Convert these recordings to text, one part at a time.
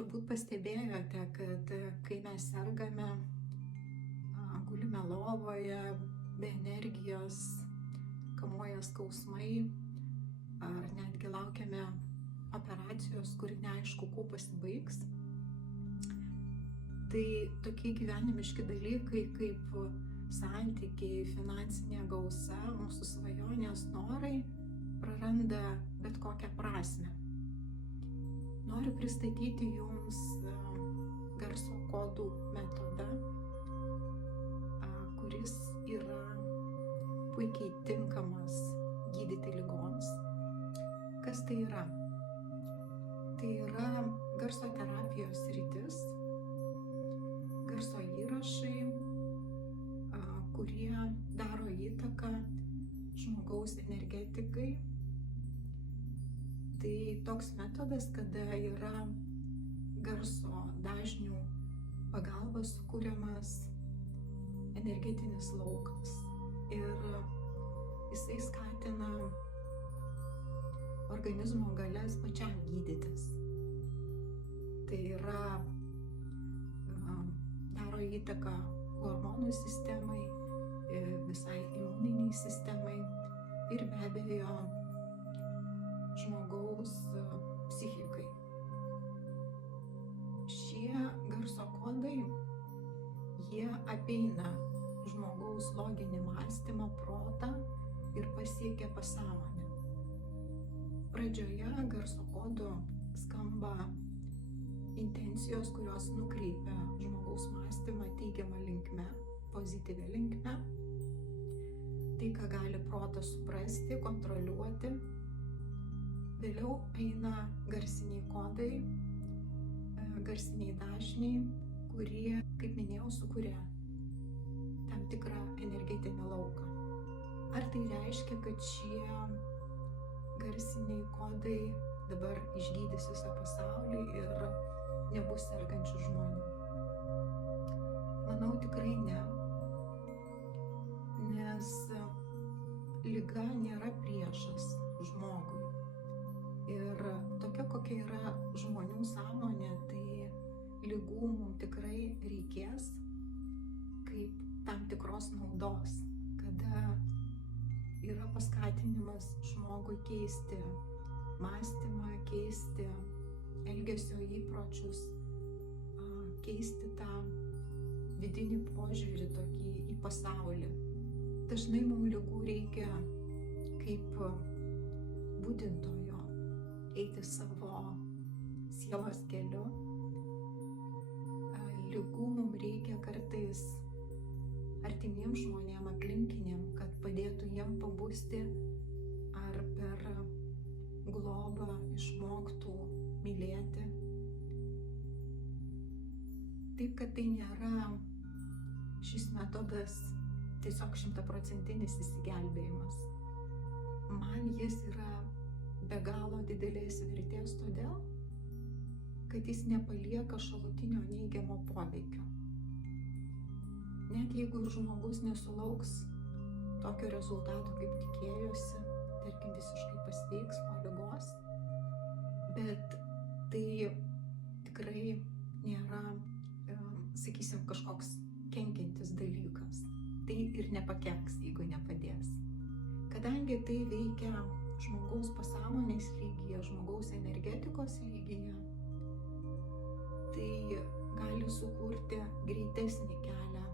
Turbūt pastebėjote, kad kai mes sergame, gulime lovoje, be energijos, kamuoja skausmai, ar netgi laukiame operacijos, kuri neaišku, kuo pasibaigs. Tai tokie gyvenimiški dalykai kaip santykiai, finansinė gausa, mūsų svajonės, norai praranda bet kokią prasmę. Noriu pristatyti Jums garso kodų metodą, kuris yra puikiai tinkamas gydyti ligoms. Kas tai yra? Tai yra garso terapijos sritis, garso įrašai, kurie daro įtaką žmogaus energetikai. Tai toks metodas, kada yra garso dažnių pagalba sukuriamas energetinis laukas ir jisai skatina organizmo galias pačiam gydytis. Tai yra daro įtaką hormonų sistemai, visai imuniniai sistemai ir be abejo žmogaus psichikai. Šie garso kodai, jie apeina žmogaus loginį mąstymą, protą ir pasiekia pasąmonę. Pradžioje garso kodų skamba intencijos, kurios nukreipia žmogaus mąstymą teigiamą linkme, pozityvia linkme. Tai, ką gali protas suprasti, kontroliuoti. Vėliau eina garsiniai kodai, garsiniai dažniai, kurie, kaip minėjau, sukuria tam tikrą energetinį lauką. Ar tai reiškia, kad šie garsiniai kodai dabar išgydys visą pasaulį ir nebus sergančių žmonių? Manau, tikrai ne, nes liga nėra priešas žmogui. Ir tokia, kokia yra žmonių sąmonė, tai ligų mums tikrai reikės kaip tam tikros naudos, kada yra paskatinimas žmogui keisti mąstymą, keisti elgesio įpročius, keisti tą vidinį požiūrį tokį į pasaulį. Dažnai mums ligų reikia kaip budintojo, eiti savo sielos keliu. Ligų mums reikia kartais artimiem žmonėm, aplinkiniam, kad padėtų jiem pabusti ar per globą išmoktų mylėti. Taip, kad tai nėra šis metodas tiesiog 100% išsigelbėjimas. Man jis yra be galo didelės vertės todėl, kad jis nepalieka šalutinio neigiamo poveikio. Net jeigu ir žmogus nesulauks tokio rezultato, kaip tikėjosi, tarkim visiškai pasveiks nuo ligos, bet tai tikrai nėra, sakysim, kažkoks kenkiantis dalykas. Tai ir nepakenks, jeigu nepadės. Kadangi tai veikia žmogaus pasąmonės lygyje, žmogaus energetikos lygyje, tai gali sukurti greitesnį kelią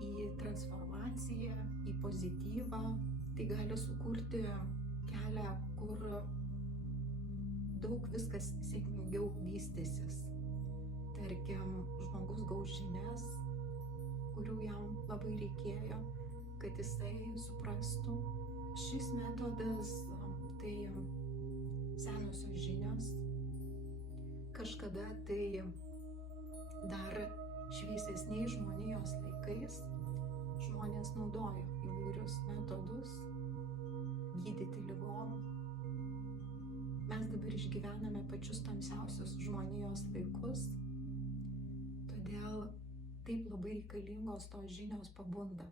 į transformaciją, į pozityvą. Tai gali sukurti kelią, kur daug viskas sėkmingiau vystysis. Tarkim, žmogus gaus žinias, kurių jam labai reikėjo, kad jisai suprastų. Šis metodas tai senosios žinios. Kažkada tai dar šviesesniais žmonijos laikais žmonės naudojo įvairius metodus gydyti ligom. Mes dabar išgyvename pačius tamsiausius žmonijos laikus, todėl taip labai reikalingos tos žinios pabunda.